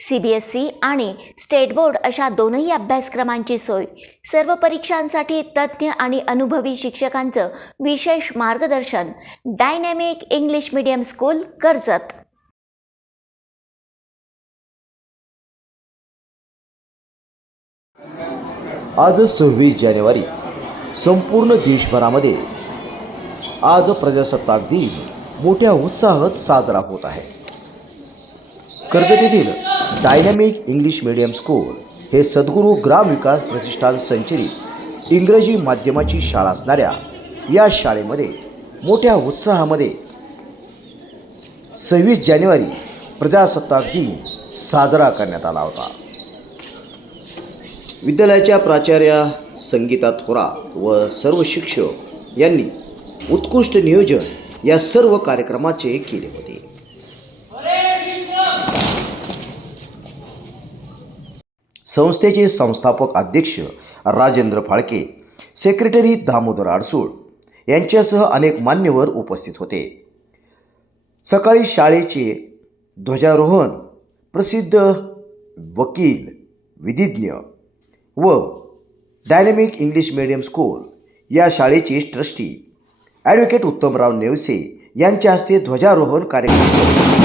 C B S C आणि state board अशा दोनही अभ्यासक्रमांची सोय. सर्व परीक्षांसाठी तज्ज्ञ आणि अनुभवी शिक्षकांचं विशेष मार्गदर्शन. Dynamic English medium school Karjat. आज सव्वीस जानेवारी. संपूर्ण देशभरामध्ये आज प्रजासत्ताक दिन. मोठ्या उत्साहात साजरा होत आहे. कर्जत येथील डायनॅमिक इंग्लिश मीडियम स्कूल हे सद्गुरू ग्राम विकास प्रतिष्ठान संचलित इंग्रजी माध्यमाची शाळा असणाऱ्या या शाळेमध्ये मोठ्या उत्साहामध्ये सव्वीस जानेवारी प्रजासत्ताक दिन साजरा करण्यात आला होता. विद्यालयाच्या प्राचार्या संगीता थोरात व सर्व शिक्षक यांनी उत्कृष्ट नियोजन या सर्व कार्यक्रमाचे केले होते. संस्थेचे संस्थापक अध्यक्ष राजेंद्र फाळके सेक्रेटरी दामोदर आडसूळ यांच्यासह अनेक मान्यवर उपस्थित होते. सकाळी शाळेचे ध्वजारोहण प्रसिद्ध वकील विधिज्ञ व डायनॅमिक इंग्लिश मीडियम स्कूल या शाळेचे ट्रस्टी ॲडव्होकेट उत्तमराव नेवसे यांच्या हस्ते ध्वजारोहण कार्यक्रम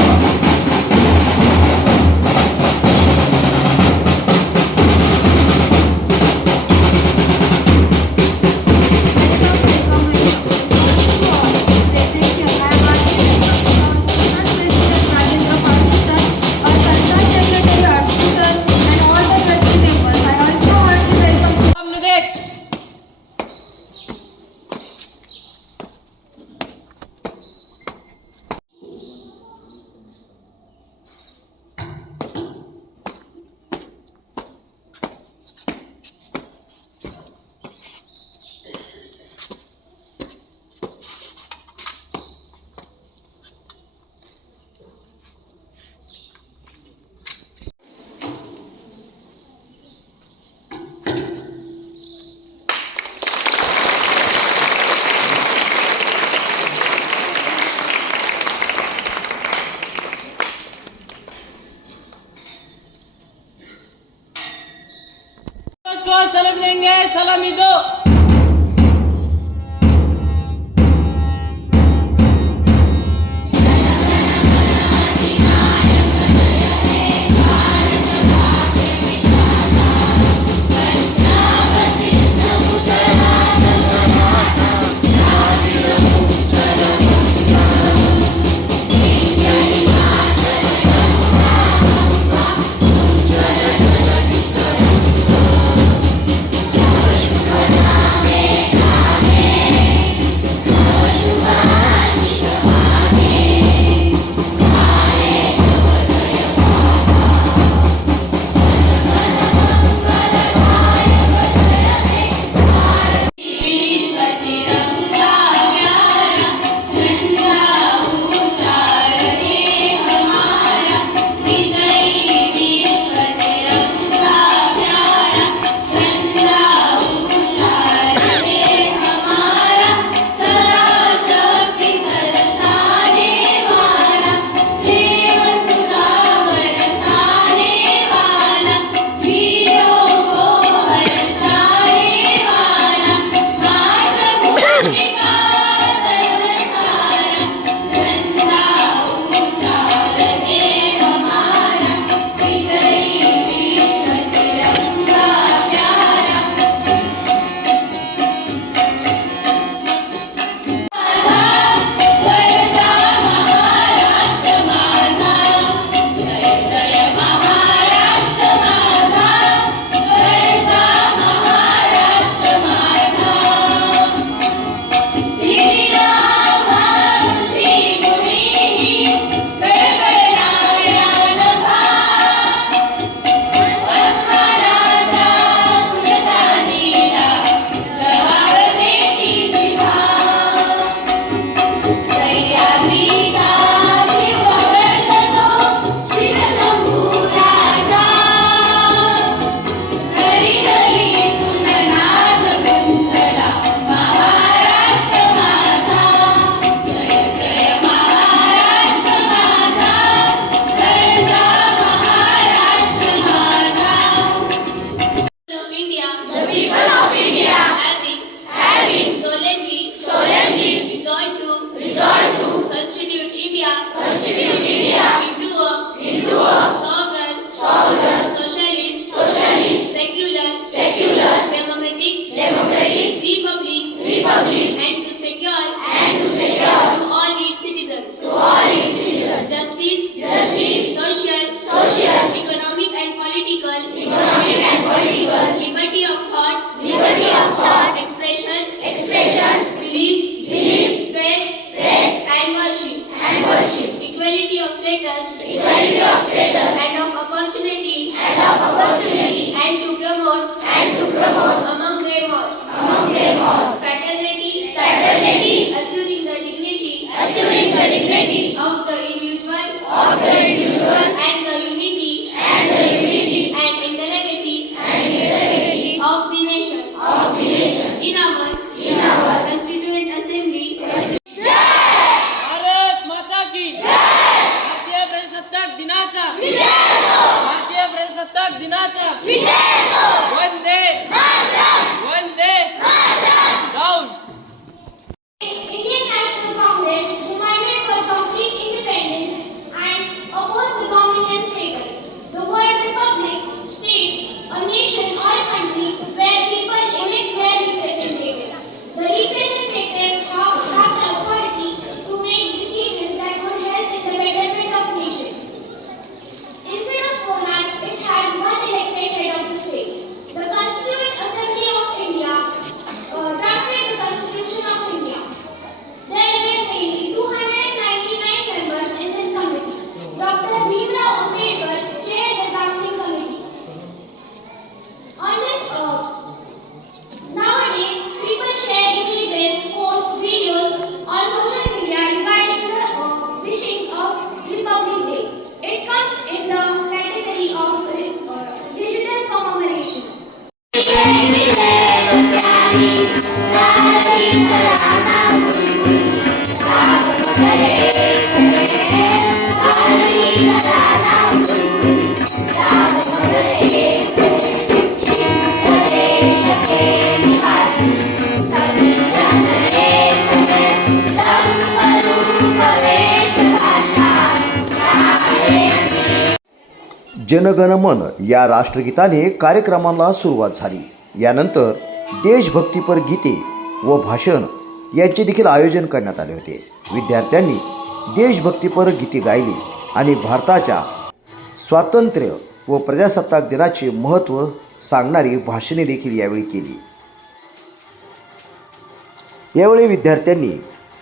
उसको सलाम देंगे सलामी दो प्रजासत्ताक दिनाचा. वंदे जनगणमन या राष्ट्रगीताने कार्यक्रमाला सुरुवात झाली. यानंतर देशभक्तीपर गीते व भाषण यांचे देखील आयोजन करण्यात आले होते. विद्यार्थ्यांनी देशभक्तीपर गीते गायली आणि भारताच्या स्वातंत्र्य व प्रजासत्ताक दिनाचे महत्त्व सांगणारी भाषणे देखील यावेळी केली. यावेळी विद्यार्थ्यांनी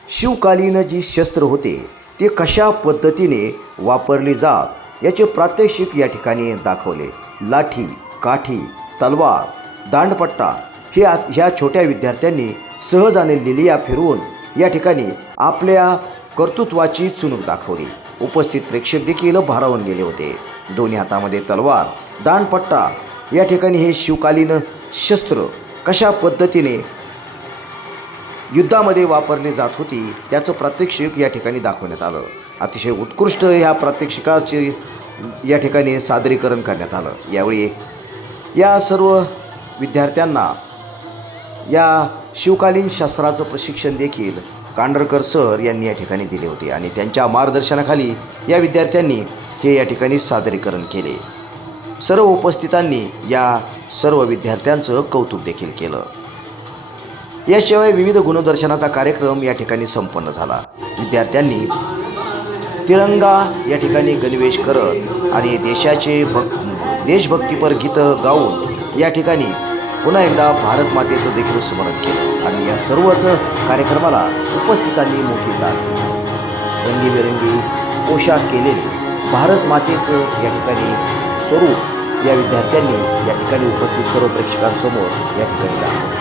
शिवकालीन जी शस्त्र होते ते कशा पद्धतीने वापरली जात याचे प्रात्यक्षिक या ठिकाणी दाखवले. लाठी काठी तलवार दांडपट्टा हे ह्या छोट्या विद्यार्थ्यांनी सहजाने लिलिया फिरवून या ठिकाणी आपल्या कर्तृत्वाची चुनूक दाखवली. उपस्थित प्रेक्षक देखील भारावून गेले होते. दोन्ही हातामध्ये तलवार दांडपट्टा या ठिकाणी हे शिवकालीन शस्त्र कशा पद्धतीने युद्धामध्ये वापरली जात होती त्याचं प्रात्यक्षिक या ठिकाणी दाखवण्यात आलं. अतिशय उत्कृष्ट ह्या प्रात्यक्षिकाचे या ठिकाणी सादरीकरण करण्यात आलं. यावेळी या सर्व विद्यार्थ्यांना या शिवकालीन शास्त्राचं प्रशिक्षण देखील कांडरकर सर यांनी या ठिकाणी दिले होते आणि त्यांच्या मार्गदर्शनाखाली या विद्यार्थ्यांनी हे या ठिकाणी सादरीकरण केले. सर्व उपस्थितांनी या सर्व विद्यार्थ्यांचं कौतुक देखील केलं. याशिवाय विविध गुणदर्शनाचा कार्यक्रम या ठिकाणी संपन्न झाला. विद्यार्थ्यांनी तिरंगा या ठिकाणी गणवेश करत आणि देशाचे भक् देशभक्तीपर गीतं गाऊन या ठिकाणी पुन्हा एकदा भारत मातेचं देखील स्मरण केलं. आणि या सर्वच कार्यक्रमाला उपस्थितांनी मोठी दाद रंगीबेरंगी पोशाख केलेले भारत मातेचं या ठिकाणी स्वरूप या विद्यार्थ्यांनी या ठिकाणी उपस्थित सर्व प्रेक्षकांसमोर या ठिकाणी दाखवलं.